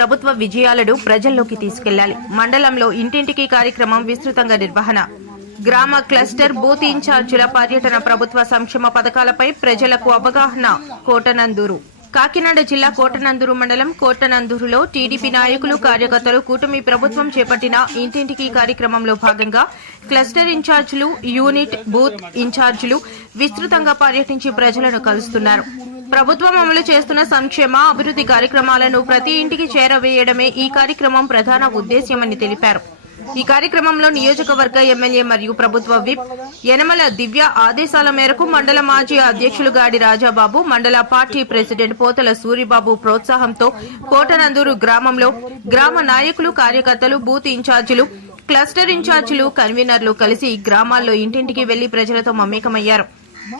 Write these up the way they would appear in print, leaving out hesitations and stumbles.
ప్రభుత్వ విజయాలను ప్రజల్లోకి తీసుకెళ్లాలి. మండలంలో ఇంటింటికి కార్యక్రమం విస్తృతంగా నిర్వహణ. గ్రామ క్లస్టర్ బూత్ ఇన్ఛార్జీల పర్యటన. ప్రభుత్వ సంక్షేమ పథకాలపై ప్రజలకు అవగాహన. కోటనందూరు. కాకినాడ జిల్లా కోటనందూరు మండలం కోటనందూరులో టీడీపీ నాయకులు కార్యకర్తలు కూటమి ప్రభుత్వం చేపట్టిన ఇంటింటికి కార్యక్రమంలో భాగంగా క్లస్టర్ ఇన్ఛార్జీలు, యూనిట్, బూత్ ఇన్ఛార్జీలు విస్తృతంగా పర్యటించి ప్రజలను కలుస్తున్నారు. ప్రభుత్వం అమలు చేస్తున్న సంక్షేమ అభివృద్ది కార్యక్రమాలను ప్రతి ఇంటికి చేరవేయడమే ఈ కార్యక్రమం ప్రధాన ఉద్దేశ్యమని తెలిపారు. ఈ కార్యక్రమంలో నియోజకవర్గ ఎమ్మెల్యే మరియు ప్రభుత్వ విప్ యనమల దివ్య ఆదేశాల మేరకు మండల మాజీ అధ్యక్షులు గాడి రాజాబాబు, మండల పార్టీ ప్రెసిడెంట్ పోతల సూరిబాబు ప్రోత్సాహంతో కోటనందూరు గ్రామంలో గ్రామ నాయకులు, కార్యకర్తలు, బూత్ ఇన్ఛార్జీలు, క్లస్టర్ ఇన్ఛార్జీలు, కన్వీనర్లు కలిసి గ్రామాల్లో ఇంటింటికి వెళ్లి ప్రజలతో మమేకమయ్యారు.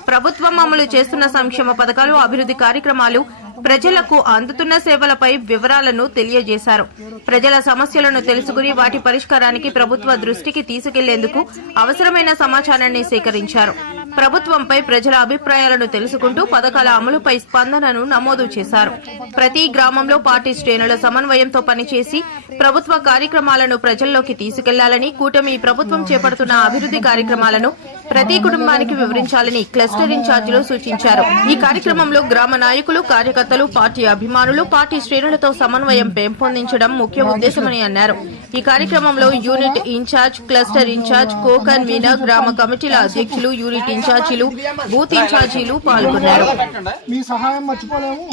ప్రభుత్వం అమలు చేస్తున్న సంక్షేమ పథకాలు, అభివృద్ది కార్యక్రమాలు, ప్రజలకు అందుతున్న సేవలపై వివరాలను తెలియజేశారు. ప్రజల సమస్యలను తెలుసుకుని వాటి పరిష్కారానికి ప్రభుత్వ దృష్టికి తీసుకెళ్లేందుకు అవసరమైన సమాచారాన్ని సేకరించారు. ప్రభుత్వంపై ప్రజల అభిప్రాయాలను తెలుసుకుంటూ పథకాల అమలుపై స్పందనను నమోదు చేశారు. ప్రతి గ్రామంలో పార్టీ శ్రేణుల సమన్వయంతో పనిచేసి ప్రభుత్వ కార్యక్రమాలను ప్రజల్లోకి తీసుకెళ్లాలని, కూటమి ప్రభుత్వం చేపడుతున్న అభివృద్ది కార్యక్రమాలను ప్రతి కుటుంబానికి వివరించాలని క్లస్టర్ ఇన్ఛార్జీలు సూచించారు. ఈ కార్యక్రమంలో గ్రామ నాయకులు, కార్యకర్తలు, పార్టీ అభిమానులు పార్టీ శ్రేణులతో సమన్వయం పెంపొందించడం ముఖ్య ఉద్దేశమని అన్నారు. ఈ కార్యక్రమంలో unit incharge, cluster incharge, co convener, గ్రామ కమిటీల అధ్యక్షులు, యూనిట్ ఇన్ఛార్జీలు, బూత్ ఇన్ఛార్జీలు పాల్గొన్నారు. మీ సహాయం మర్చిపోలేము,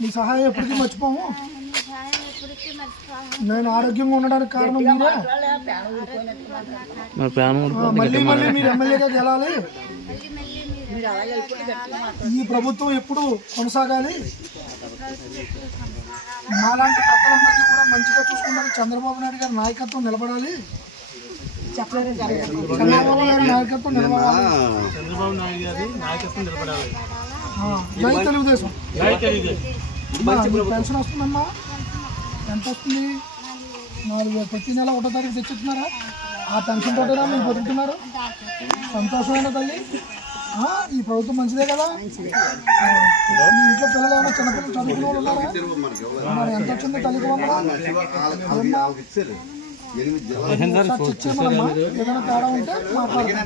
మీ సహాయం ఎప్పటికీ మర్చిపోము. నేను ఆరోగ్యంగా ఉండడానికి కారణం మీరే. మళ్ళీ మళ్ళీ మీరు ఎమ్మెల్యేగా గెలాలి. ఈ ప్రభుత్వం ఎప్పుడు కొనసాగాలి. మాలాంటి కొత్తలందరికీ కూడా మంచిగా చూసుకుంటారు. చంద్రబాబు నాయుడు గారి నాయకత్వం నిలబడాలి. చంద్రబాబు గారి నాయకత్వం నిలబడాలి. జై తెలుగుదేశం. పెన్షన్ వస్తుందమ్మా. ఎంత వస్తుంది? 4,000 ప్రతి నెల 1వ తారీఖు తెచ్చుతున్నారా? ఆ పెన్షన్ తోటేనా మీరు బతుకుతున్నారు? సంతోషమైన తల్లి. ఈ ప్రభుత్వం మంచిదే కదా. మీ ఇంట్లో పిల్లలు ఏమైనా చిన్నపిల్లలు చదువుకునే వాళ్ళు ఉన్నారా? మరి ఎంత వచ్చింది తల్లికి ఏదైనా తేడా ఉంటే మాట్లాడతాం.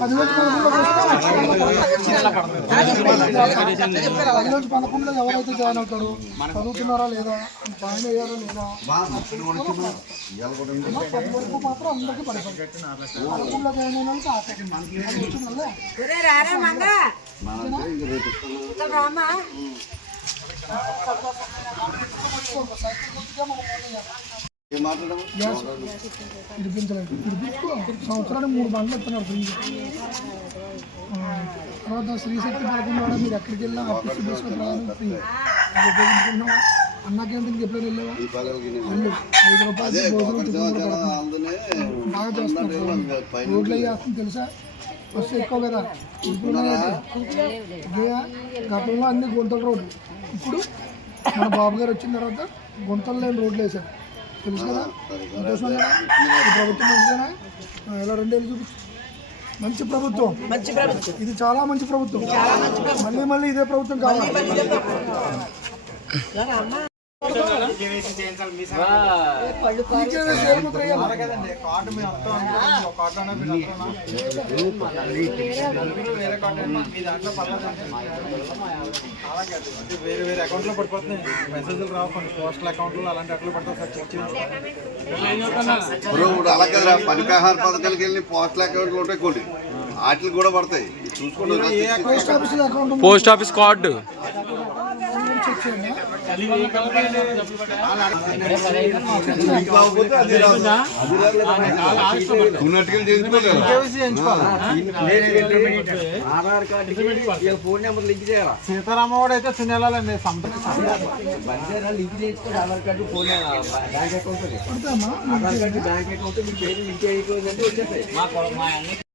10,11లో ఎవరైతే జాయిన్ అవుతాడు, చదువుతున్నారా లేదా, జాయిన్ అయ్యారా లేదా, 10 వరకు మాత్రం అందరికీ పడిపోతుంది. 11లో జాయిన్ అయిన సంవత్సరానికి 3 బండ్లు ఇస్తున్నారు ఫ్రీ. తర్వాత శ్రీశక్తి పథకం ద్వారా మీరు ఎక్కడికి వెళ్ళినా ఆఫీస్ తీసుకుంటున్నాను ఫ్రీ. అది ఉపయోగించుకున్నాం. అన్న క్యాంటీన్కి ఎప్పుడైనా వెళ్ళావా? 5 రూపాయలు భోజనం బాగా చేస్తున్నారు. రోడ్లు వేస్తుంది తెలుసా? బస్సు ఎక్కువ కదా. ఇప్పుడు గతంలో అన్ని గుంతల రోడ్లు, ఇప్పుడు మన బాబు గారు వచ్చిన తర్వాత గుంతలు లేని రోడ్లు వేశారు. తెలుసు కదా. సంతోషం కదా. ఈ ప్రభుత్వం మంచిదేనా? ఇలా 2 ఏళ్ళు చూపించు. మంచి ప్రభుత్వం, ఇది చాలా మంచి ప్రభుత్వం. మళ్ళీ మళ్ళీ ఇదే ప్రభుత్వం కావాలి. వేరే అకౌంట్లో పడిపోతున్నాయి మెసేజ్లు రావు. కొన్ని పోస్టల్ అకౌంట్లు అలాంటి అట్లు పడతాయి. అలాగే పనికాహార పథకాలకి వెళ్ళి పోస్టల్ అకౌంట్లు ఉంటాయి, కొన్ని వాటికి కూడా పడతాయి. చూసుకోండి. Post office card Aadhaar card phone number link చేయాలి. సీతారామవాడు అయితే తినేయాలండి. లింక్ చేసుకోండి. Aadhaar card, phone, bank account, Aadhaar card, bank account మీ పేరు లింక్ చేయకూడదంటే వచ్చేస్తాయి.